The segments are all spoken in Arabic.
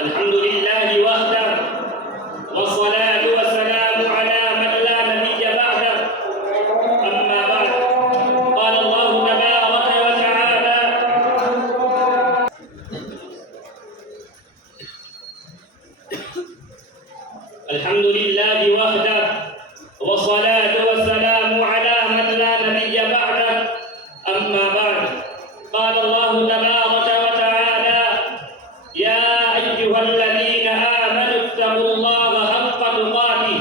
الحمد لله وحده والصلاة والسلام على من لا نبي بعده أما بعد قال الله تبارك وتعالى الحمد لله وحده والصلاة والسلام على من لا نبي بعده أما بعد قال الله تبارك وتعالى يا أيها الذين آمنوا اتقوا الله حق تقاته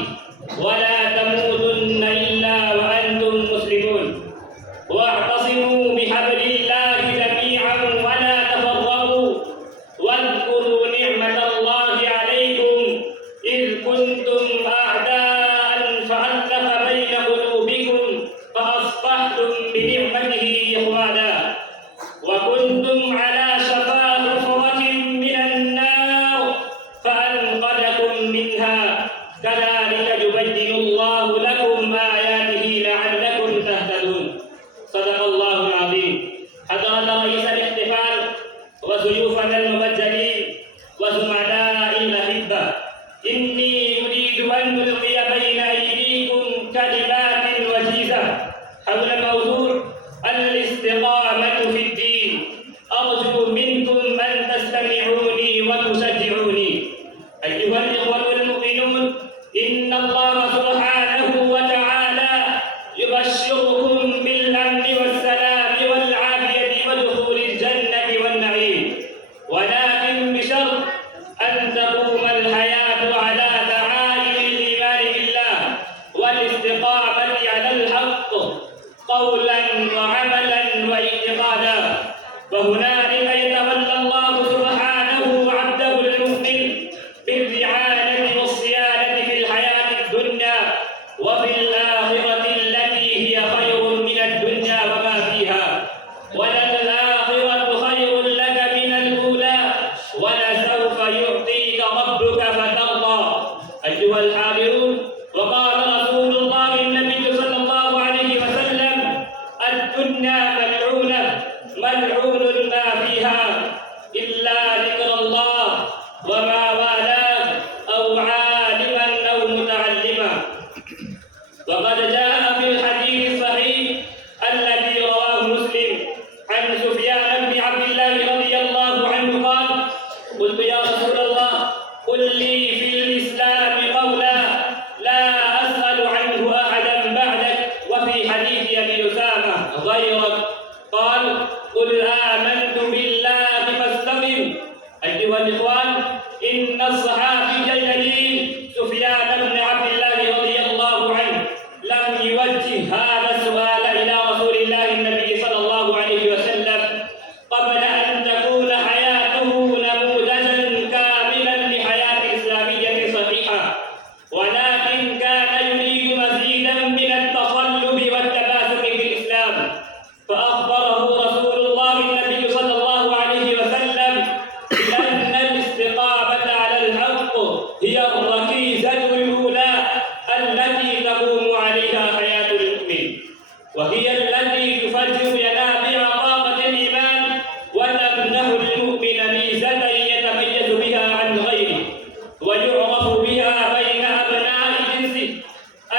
ولا تموتن إلا وأنتم مسلمون واعتصموا بحبل الله جميعا ولا تفرقوا واذكروا نعمة الله عليكم إذ كنتم أعداء فألف بين قلوبكم فأصبحتم بنعمته إخوانا وكنتم على شفا حفرة من النار فأنقذكم منها كذلك يبين الله لكم آياته لعلكم تهتدون صدق الله العظيم. حضرة رئيس الاحتفال وضيوفنا المبجلين وزملاء الأحبة، إني أريد أن ألقي بين أيديكم كلمات وجيزة حول موضوع الاستقامة في الدين. أرجو منكم أن تستمعوني وتشجعوني. أيها الإخوة المؤمنون، إن الله سبحانه وتعالى يبشركم بالأمن والسلام والعافية ودخول الجنة والنعيم، ولكن بشرط أن تقوم الحياة على دعائم الإيمان بالله والاستقامة على الحق قولا وعملا واعتقادا، وهنالك يتولى الله سبحانه عبده المؤمن بالرعاية والصيانة في الحياة الدنيا وفي الآخرة التي هي خير من الدنيا وما فيها، وللآخرة خير لك من الأولى ولسوف يعطيك ربك فترضى. أيها الحاضرون، وقال رسول الله النبي صلى الله عليه وسلم الدنيا ملعونة ملعون ما فيها إلا ذكر الله وما والاه أو عالما أو متعلما. وقد جاء في الحديث الصحيح الذي رواه مسلم عن سفيان بن عبد الله رضي الله عنه قال قلت يا رسول الله قل لي في الإسلام قولا لا أسأل عنه أحدا بعدك، وفي حديث أبي أسامة غيرك قال قل آمنت بالله فاستقم. أيها الإخوان، إن الصحابي الجليل سفيان بن عبد الله رضي الله عنه لم يوجه هذا السؤال إلى رسول الله النبي صلى الله عليه وسلم قبل أن تكون حياته نموذجا كاملا لحياة إسلامية صحيحة، ولكن كان يريد مزيدا من التصلب والتماسك بالإسلام، فأخبره رسول الله النبي صلى الله عليه وسلم بأن الاستقامة على الحق هي الركيزة الأولى التي تقوم عليها حياة المؤمن، وهي التي تفجر ينابيع طاقة الإيمان وتمنح المؤمن ميزة يتميز بها عن غيره ويعرف بها بين أبناء جنسه.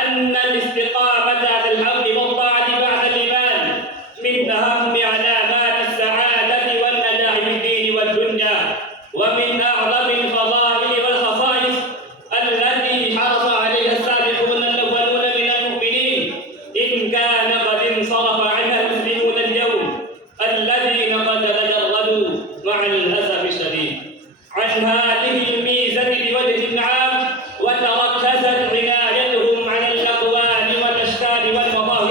أن الاستقامة على الحق والطاعة بعد الإيمان من أهم علامات السعادة والنجاح في الدين والدنيا، ومن أعظم الفضائل والخصائص التي حرص عليها السابقون الأولون من المؤمنين، إن كان قد انصرف عنها المسلمون اليوم الذين قد تجردوا مع الأسف الشديد عن هذه الميزة بوجه عام، وتركزت عنايتهم على الأقوال والأشكال والمظاهر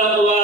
التقوى